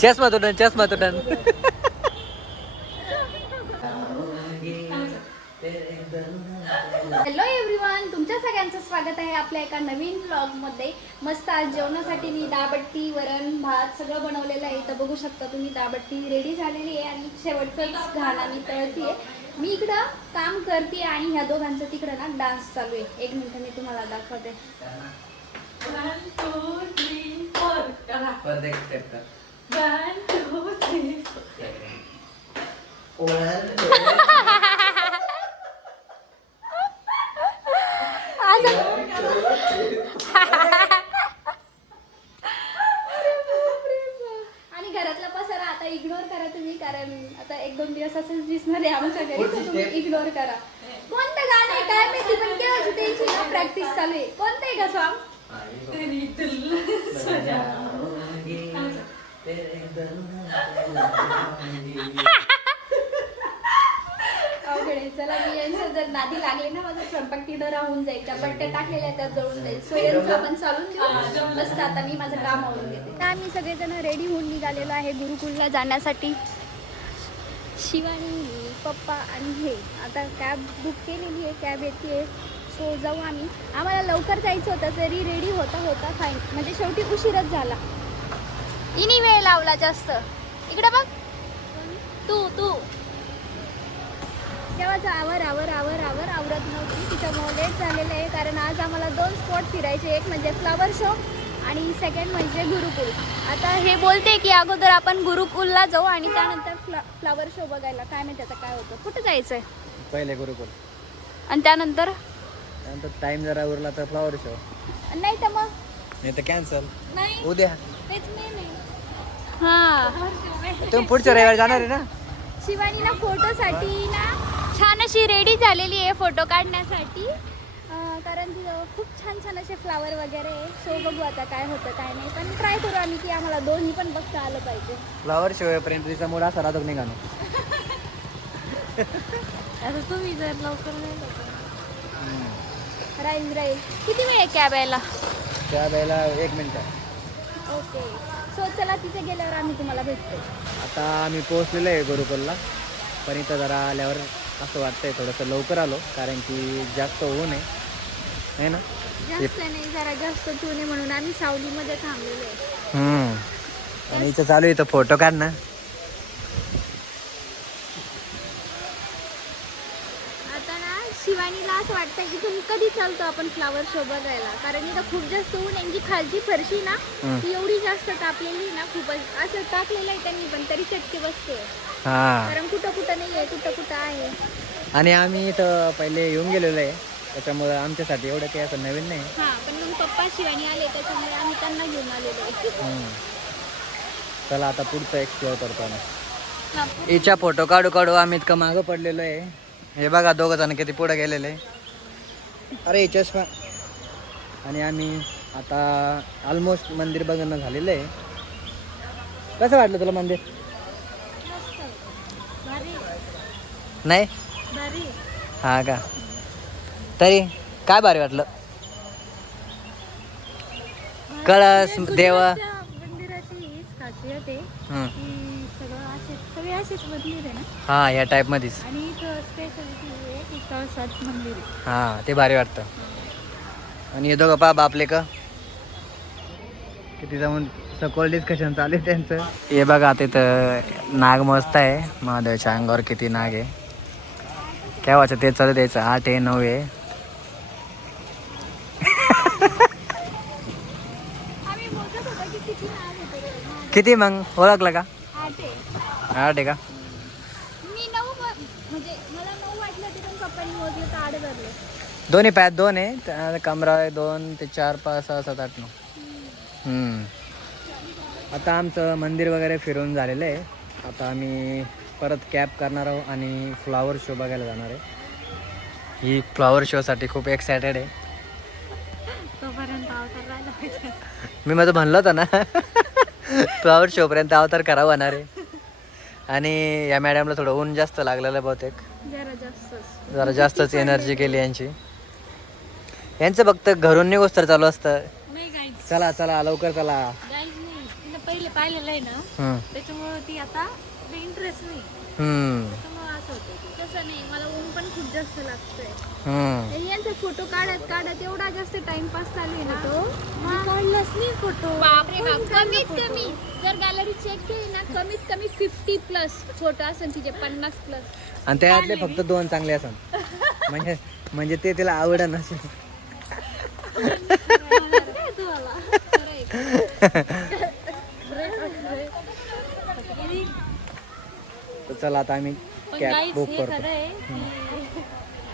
चष्मा तुटन hello everyone, तुमच्या सगळ्यांचं स्वागत आहे आपल्या एका नवीन व्लॉगमध्ये. मस्त आज जेवणासाठी मी दाबट्टी, वरण, भात सगळं बनवलेलं आहे. इथं बघू शकता तुम्ही, दाबट्टी रेडी झालेली आहे आणि शेवटचंच घाण आणि तळती आहे. मी इकडं काम करते आणि ह्या दोघांचं तिकडं ना डान्स चालू आहे. एक मिनिट मी तुम्हाला दाखवते. 1 2 3 4 करा. 1 2 3 आणि घरातला पसारा आता इग्नोर करा तुम्ही, कारण आता 1-2 दिवस असंच दिसणार आहे आमच्या घरी, तर तुम्ही इग्नोर करा. कोणतं गाणं आहे काय माहिती, पण केव्हाची त्यांची ना प्रॅक्टिस चालू आहे. कोणतं आहे का सॉन्ग? तेरी दिल सजा. चला, मी यांचं जर नादी लागले ना, माझा स्वयंपाक तिथं राहून जाईल. त्या बट्ट्या टाकलेल्या त्या जळून जाईल. सो यांचं आपण चालून देऊ. बस आता मी माझं काम आवरून घेते. तर आम्ही सगळेजण रेडी होऊन निघालेलो आहे गुरुकुलला जाण्यासाठी. शिवानी, पप्पा आणि हे आता कॅब बुक केलेली आहे, कॅब येते. सो जाऊ आम्ही. आम्हाला लवकर जायचं होतं तरी रेडी होता फाईन, म्हणजे शेवटी उशीरच झाला. इनी वेळ लावला जास्त. इकडे बघ तू तेव्हाच आवरत नव्हती, तिच्यामुळे लेट झालेलं आहे. कारण आज आम्हाला 2 स्पॉट फिरायचे, एक म्हणजे फ्लावर शो आणि सेकंड म्हणजे गुरुकुल. आता हे बोलते की अगोदर आपण गुरुकुलला जाऊ आणि त्यानंतर फ्लावर शो बघायला. काय माहिती आता काय होतं. कुठं जायचं आहे पहिले गुरुकुल आणि त्यानंतर टाइम जरा उरला तर फ्लॉवर शो, नाही तर मग नाही तर कॅन्सल नाही, उद्या. तेच नाही. हा, तुम्ही पुढच्या रविवारी जाणार आहे ना. शिवानी ना फोटोसाठी ना छान अशी रेडी झालेली आहे फोटो काढण्यासाठी, कारण तिथं खूप छान असे फ्लावर वगैरे आहे. सो बघू आता काय होतं काय नाही, पण ट्राय करू आम्ही की आम्हाला दोन्ही पण बघता आलं पाहिजे. फ्लॉवर शो पर्यंत तिचा मूड असा राहतो नाही गाणं. आता तुम्ही जर लवकर नाही राहील. किती वेळ आहे कॅब यायला? त्या वेळेला 1 मिनिट. ओके, सो चला तिथे गेल्यावर आम्ही तुम्हाला भेटतो. आता आम्ही पोहोचलेलो आहे गुरुकुलला, पण इथं जरा आल्यावर असं वाटतंय थोडंसं लवकर आलो, कारण की जास्त ऊन आहे ना. जास्त नाही, जरा जास्त चुने म्हणून आम्ही सावलीमध्ये थांबलेलो आहे. आणि इथं चालू आहे, इथं फोटो काढ ना. आता ना शिवानीला असं वाटतं की तुम्ही कधी चालतो आपण फ्लावर शो बघायला, कारण इथं खूप जास्त ऊन आहे. जी खालची फरशी ना ती एवढी जास्त तापलेली ना, खूपच असं टाकलेलं आहे त्यांनी, पण तरी चटके बसते. कारण कुठं नाही आहे, कुठं आहे. आणि आम्ही इथं पहिले येऊन गेलेलो आहे, त्याच्यामुळे आमच्यासाठी एवढं काही असं नवीन नाही. पण मग पप्पा शिवानी आले, त्याच्यामुळे आम्ही त्यांना घेऊन आलेलो आहे. चला आता पुढचं एक्सप्लोअर करतो आम्ही. हिच्या फोटो काढू आम्ही इतकं मागं पडलेलो आहे. हे बघा 2 जण किती पुढे गेलेले. अरे चष्मा. आणि आम्ही आता ऑलमोस्ट मंदिर बघणं झालेलं आहे. कसं वाटलं तुला मंदिर? नाही हा का, तरी काय भारी वाटलं. कळस देव मंदिराची हीच खासियत आहे की सगळे असेच मंदिर आहे ना. हा, या टाईप मध्येच. आणि इथं स्पेशालिटी आहे की कळसात मंदिर आहे. हा, ते भारी वाटतं. आणि हे दोघं बाबा आपले का किती जाऊन सखोल डिस्कशन चालू आहे त्यांचं. हे बघा तिथं नाग मस्त आहे, महादेवाच्या अंगावर किती नाग आहे. केव्हाचं ते चालू द्यायचं. 8 आहे 9 आहे. किती मग ओळखलं का? 8 आहे का? मी 9 म्हणजे मला 9 वाटलं, तिथून पप्पांनी मोजलं तर 8 धरले. दोन्ही पायात 2 आहे, कमरा आहे 2 ते 4 5 6 7 8 9. आता आमचं मंदिर वगैरे फिरून झालेलं आहे. आता आम्ही परत कॅब करणार आहोत आणि फ्लावर शो बघायला जाणार आहे. ही फ्लावर शोसाठी खूप एक्सायटेड आहे. तोपर्यंत अवतार राहिला पाहिजे. मी माझं म्हणलं होतं ना फ्लावर शोपर्यंत अवतार करावं होणार आहे. आणि या मॅडमला थोडं ऊन जास्त लागलेलं बहुतेक, जरा जास्तच एनर्जी केली यांची. यांचं फक्त घरून निघोस तर चालू असतं. चला चला लवकर चला. पहिले पाहिलेलं आहे ना, त्याच्यामुळे ती आता इंटरेस्ट नाही, त्याच्यामुळे असं होतं. तसं नाही, मला ऊन पण खूप जास्त लागतंय. यांचा फोटो काढत एवढा जास्त टाइमपास चालू आहे ना, तो काढलाच नाही फोटो. बापरे बाप. कमीत कमी जर गॅलरी चेक केली ना, कमीत कमी 50+ फोटो असेल तिचे, 50+. आणि त्यातले फक्त 2 चांगले असतात. म्हणजे ते तिला आवड नसेल. तर चला आता आम्ही कॅब बुक करतो.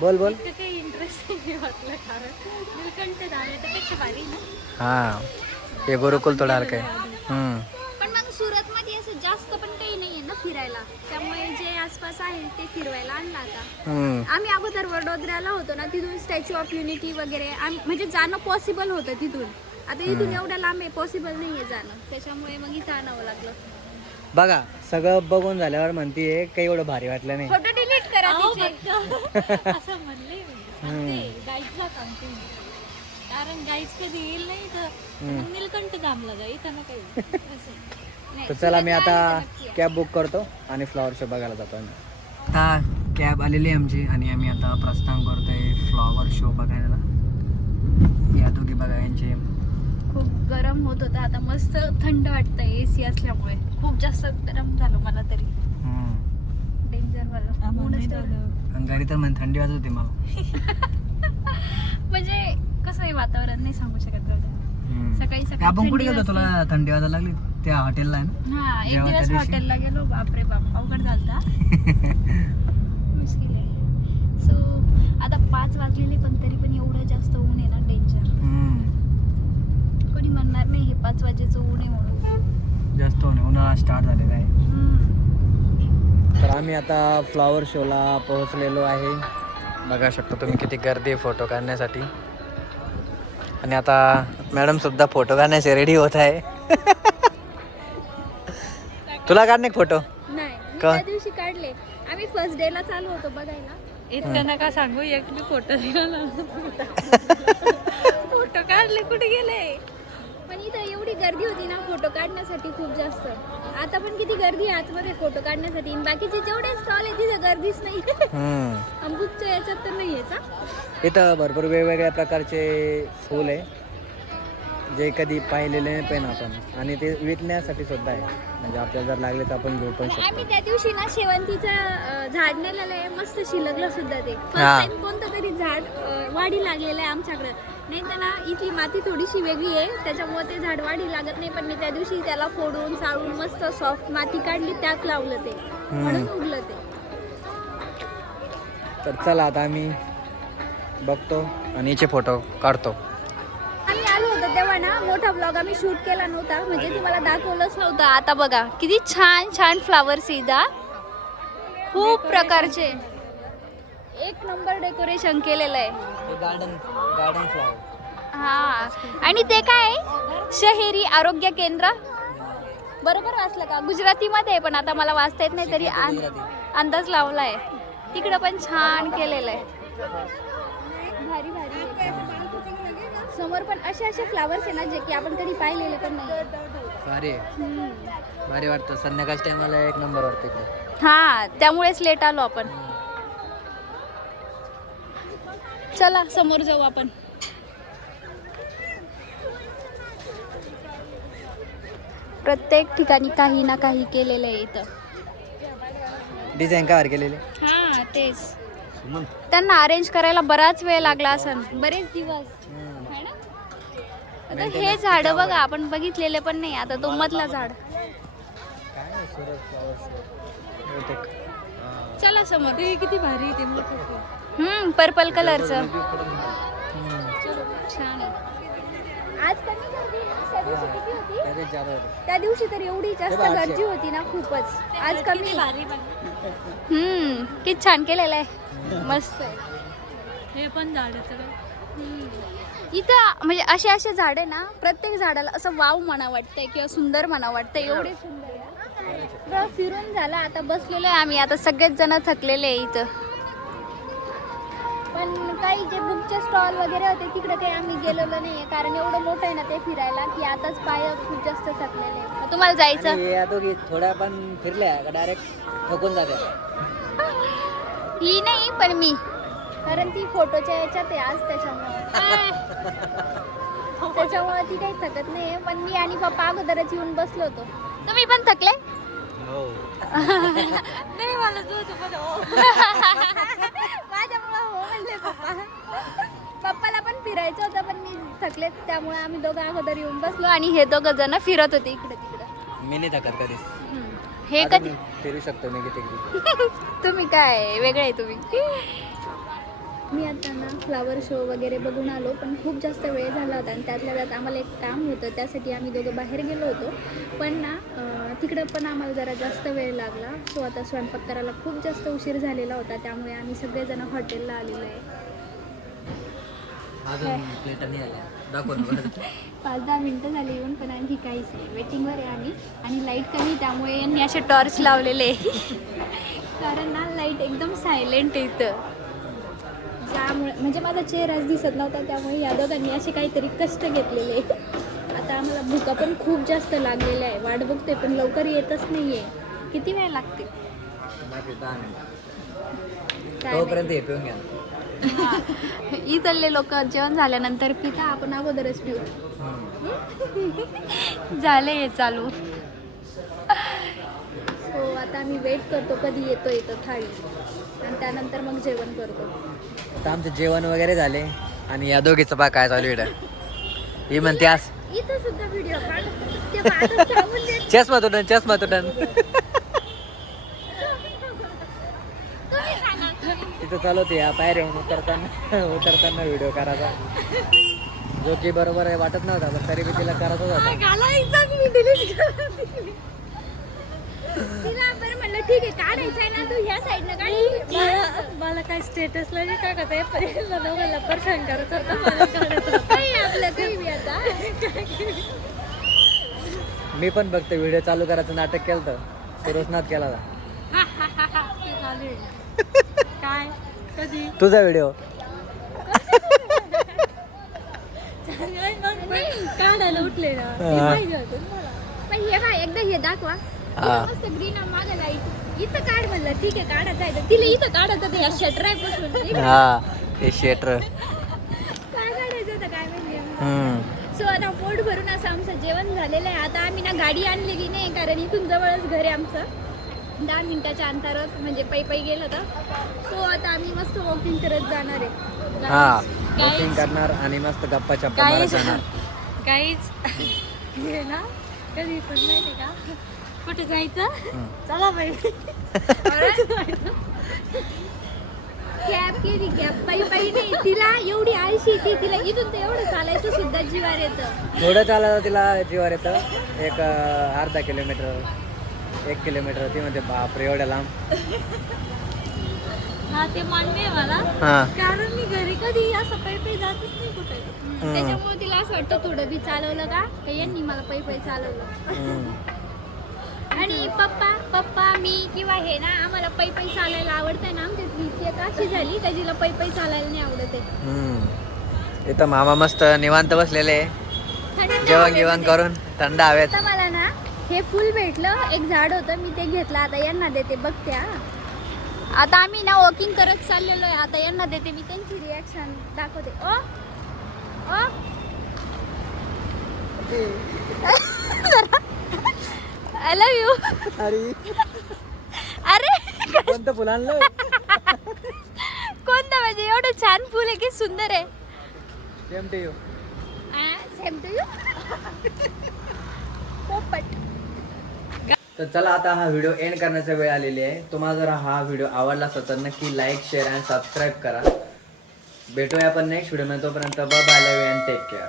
बोल काही इंटरेस्ट नाही वाटलं, कारण नीलकंठ धाम भारी ना. हा, हे गुरुकुल थोडा काय. पण मग सुरत मध्ये असं जास्त पण काही नाहीये ना फिरायला, त्यामुळे जे आसपास आहे ते फिरवायला आणलं आता. आम्ही अगोदर वडोदऱ्याला होतो ना, तिथून स्टॅच्यू ऑफ युनिटी वगैरे म्हणजे जाणं पॉसिबल होतं तिथून. आता इथून एवढ्या लांब आहे, पॉसिबल नाहीये जाणं, त्याच्यामुळे मग इथं आणावं लागलं. बघा सगळं बघून झाल्यावर म्हणतीये काही एवढं भारी वाटलं नाही. फोटो डिलीट करा तिचे. असं म्हणले गाईडला सांगते मी. कारण गाईड कधी येईल नाही तर नीलकंठ धामला जा, इथं ना काही. तर चला मी आता कॅब बुक करतो आणि फ्लॉवर शो बघायला जातो आम्ही. आता कॅब आलेली आहे आमची आणि आम्ही आता प्रस्थान करतोय फ्लॉवर शो बघायला. या दोघी बघा यांचे खूप गरम होत होतं, आता मस्त थंड वाटतंय एसी असल्यामुळे. खूप जास्त गरम झालं मला तरी, डेंजर वाला. गाडी तर म्हण थंडी वाजत होती मला. म्हणजे कसं आहे, वातावरण नाही सांगू शकत गड्या. सकाळी आपण कुठे थंडी गेलो, तुला थंडी वाजायला लागली त्या हॉटेलला आहे ना? हा, एक जेव्हा त्या दिवस दिवशी? हॉटेलला गेलो, बापरे बाप अवघड झालता. मुश्किल आहे. सो आता 5 वाजलेले, पण तरी पण एवढं जास्त ऊन आहे ना, डेंजर. कोणी म्हणणार नाही हे 5 वाजेचं ऊन आहे म्हणून. जास्त उन्हाळा स्टार्ट झालेला आहे. तर आम्ही आता फ्लॉवर शोला पोहोचलेलो आहे. बघा शकतो तुम्ही किती गर्दी आहे फोटो काढण्यासाठी. आणि आता मॅडम सुद्धा फोटो काढण्यासाठी रेडी होत आहे. तुला काढणे फोटो? नाही, मी त्या दिवशी काढले. आम्ही फर्स्ट डे ला चालू होतो बघायला. इतकं नका सांगू, एक मी फोटो दिला. फोटो काढले, कुठे गेले? पण इथं एवढी गर्दी होती ना फोटो काढण्यासाठी, खूप जास्त. आता पण किती गर्दी आहे आतमध्ये फोटो काढण्यासाठी. बाकीचे जेवढे स्टॉल आहे तिथे गर्दीच नाही. अमृतच्या याच्यात तर नाही आहे. इथं भरपूर वेगवेगळ्या प्रकारचे फूल आहे जे कधी पाहिलेले नाही पण आपण, आणि ते विकण्यासाठी सुद्धा आहे. म्हणजे आपल्याला जर लागले तर आपण घेऊ पण शकतो. आम्ही त्या दिवशी ना शेवंतीचं झाड नेलेलं आहे, मस्त शिलगलं सुद्धा ते. फर्स्ट टाइम कोणतं तरी झाड वाढी लागलेलं आहे आमच्याकडे. नाही तर ना इथली माती थोडीशी वेगळी आहे, त्याच्यामुळे ते झाड वाढी लागत नाही. पण मी त्या दिवशी त्याला फोडून चाळून मस्त सॉफ्ट माती काढली, त्यात लावलं ते, म्हणून उगलं ते. तर चला आता आम्ही बघतो आणि याचे फोटो काढतो. आम्ही आलो होतो तेव्हा ना मोठा ब्लॉग आम्ही शूट केला नव्हता, म्हणजे तुम्हाला दाखवलंच नव्हतं. आता बघा किती छान छान फ्लावर्स इथं, खूप प्रकारचे, एक नंबर डेकोरेशन केलेलं आहे. Garden flower. हा, आणि ते काय शहरी आरोग्य केंद्र, बरोबर वाचलं का? गुजरातीमध्ये आहे, पण आता मला वाचता येत नाही, तरी अंदाज लावलाय. तिकडं पण छान केलेलं आहे. भारी भारी. समोर पण असे असे फ्लावर्स आहे ना, जे की आपण कधी पाहिलेले पण नाही. भारी भारी वाटतं. संध्याकाळच्या टायमाला एक नंबर वाटतं इकडे. हा, त्यामुळेच लेट आलो आपण. चला समोर जाऊ आपण. प्रत्येक ठिकाणी काही ना काही केलेलं आहे इथं. डिझाईन काय केलेले? हा, तेच त्यांना अरेंज करायला बराच वेळ लागला असेल, बरेच दिवस है ना. आता हे झाड बघा, आपण बघितलेले पण नाही. आता तो मधला झाड, चला समोर. ते किती भारी ते मोठं. पर्पल कलरचं छान आहे. आज कमी गर्दी ना, त्या दिवशी किती होती? त्या दिवशी तर एवढी जास्त गर्दी होती ना, खूपच. आज कमी. किती छान केलेलं आहे, मस्त आहे. हे पण झाडाचं इथं म्हणजे असे झाड आहे ना, प्रत्येक झाडाला असं वाव म्हणा वाटतंय किंवा सुंदर म्हणा वाटतंय, एवढे सुंदर आहे. फिरून झालं, आता बसलेलो आहे आम्ही. आता सगळेच जण थकलेले आहे इथं. पण काही जे बुकचे स्टॉल वगैरे होते तिकडे काही आम्ही गेलेलो नाहीये, कारण एवढं मोठं आहे ना ते फिरायला, की आताच पाय खूप जास्त थकलेले. तो तुम्हाला जायचं आणि या दोघी थोड्या पण फिरल्या का डायरेक्ट थकून जात्या. ही नाही पण मी, कारण ती फोटोच्या याच्यात आहे आज त्याच्यामुळे ती काही थकत नाही. पण मी आणि पप्पा अगोदरच येऊन बसलो होतो. तुम्ही पण थकले? नाही मला जो होतं पण हो. माझ्यामुळे हो म्हणले पप्पा. पप्पाला पण फिरायचं होतं पण मी थकले, त्यामुळे आम्ही दोघं अगोदर येऊन बसलो आणि हे दोघं जण फिरत होते इकडे तिकडे. मी नाही थकत कधीच. हे आता कधी मी फिरू शकतो मी किती. तुम्ही काय वेगळे आहे तुम्ही. मी आता ना फ्लावर शो वगैरे बघून आलो, पण खूप जास्त वेळ झाला होता आणि त्यातल्या त्यात आम्हाला एक काम होतं, त्यासाठी आम्ही दोघं बाहेर गेलो होतो. पण ना तिकडं पण आम्हाला जरा जास्त वेळ लागला. सो आता स्वयंपाक करायला खूप जास्त उशीर झालेला होता, त्यामुळे आम्ही सगळेजण हॉटेलला आलेलो आहे. अजून प्लेट नाही आल्या, दाखव ना. 5-10 मिनटं झाली येऊन, पण आणखी काहीच नाही. वेटिंगवर आहे आम्ही. आणि लाईट कमी, त्यामुळे यांनी असे टॉर्च लावलेले कारण ना लाईट एकदम सायलेंट येतं, ज्यामुळे म्हणजे माझा चेहराच दिसत नव्हता, त्यामुळे या दोघांनी असे काहीतरी कष्ट घेतलेले. आता आम्हाला भुका पण खूप जास्त लागलेल्या आहे. वाट बघते पण लवकर येतच नाही आहे. किती वेळ लागते? तोपर्यंत हे पिऊन घ्या. इथले लोक जेवण झाल्यानंतर पिता, आपण अगोदरच पिऊ. झाले हे चालू. सो आता आम्ही वेट करतो कधी येतो थाळी, आणि त्यानंतर मग जेवण करतो. आता आमचं जेवण वगैरे झाले आणि या दोघीचं बा काय चालू आहे. ही म्हणते आज इथं सुद्धा व्हिडिओ चष्मा तुटन. तिथं चालवते या पायऱ्या उतरताना व्हिडिओ करायचा, जो की बरोबर आहे वाटत नव्हता, पण तरी बी तिला करायचं होता. तिला बरं म्हणलं ठीक आहे काढायचं आहे ना, तू ह्या साईडनं काढ. मला काय स्टेटसला नाही टाकत आहे, पण दोघांना परेशान करत होता. मला काढायचं होतं. काही आपलं काही बी आता. मी पण फक्त व्हिडिओ चालू करायचं नाटक केलं तर सुरुवात केला होता. ते चालू आहे. काय कधी तुझा व्हिडिओ काढायला उठले ना, ते पाहिजे होतं मला. पण हे बघ एकदा हे दाखवा. हा. मस्त ग्रीन मागे लाईट. इथं काढ म्हणलं ठीक आहे काढायचं आहे तर तिला इथं काढायचं ते या शटर आहे पासून. हा ते शेटर काय काढायचं होतं काय म्हणजे. सो आता पोट भरून असं आमचं जेवण झालेलं आहे. आता आम्ही ना गाडी आणलेली नाही, कारण इथून जवळच घर आहे आमचं. 10 मिनिटाच्या अंतरावर म्हणजे पायी गेलं होतं. सो आता आम्ही मस्त वॉकिंग करत जाणार आहे. हा वॉकिंग करणार आणि मस्त गप्पा चप्पा मारत जाणार. काहीच हे ना कधी पण माहिती का कुठे जायचं, चला बाई कॅब केली, कॅब पायी नाही. तिला एवढी आळशी ती, तिला इथून तर एवढं चालायचं सुद्धा जीवार येतं. थोडं चालायला तिला जीवार येतं. एक अर्धा किलोमीटर 1 किलोमीटर ती म्हणते बापरे एवढ्या लांब. हा ते मान्य आहे मला, हा कारण मी घरी कधी असं पायी जातच नाही कुठे. त्याच्यामुळे तिला असं वाटतं थोडं बी चालवलं का यांनी मला पायी चालवलं. आणि पप्पा मी किंवा हे ना आम्हाला पायी चालायला आवडतंय ना. आमच्यातली ती एक अशी झाली का जिला पायी चालायला नाही आवडत आहे. इथं मामा मस्त निवांत बसलेले जेवण गिवण करून थंड हवेत. आता मला ना हे फुल भेटलं, एक झाड होतं मी ते घेतलं. आता यांना देते बघते. आता आम्ही ना वॉकिंग करत चाललेलो आहे. आता यांना देते मी, त्यांची रिॲक्शन दाखवते. I love you. अरे कोणतं फुल आणलं? कोणतं म्हणजे एवढं छान फुल आहे की सुंदर आहे. Same to you. Same to you. पोपट. तर चला आता हा व्हिडिओ एंड करण्याचा वेळ आलेली आहे. तुम्हाला जर हा व्हिडिओ आवडला असेल तर नक्की लाईक शेअर आणि सबस्क्राईब करा. भेटूया आपण नेक्स्ट व्हिडिओ मध्ये. तोपर्यंत bye bye, love you and take care.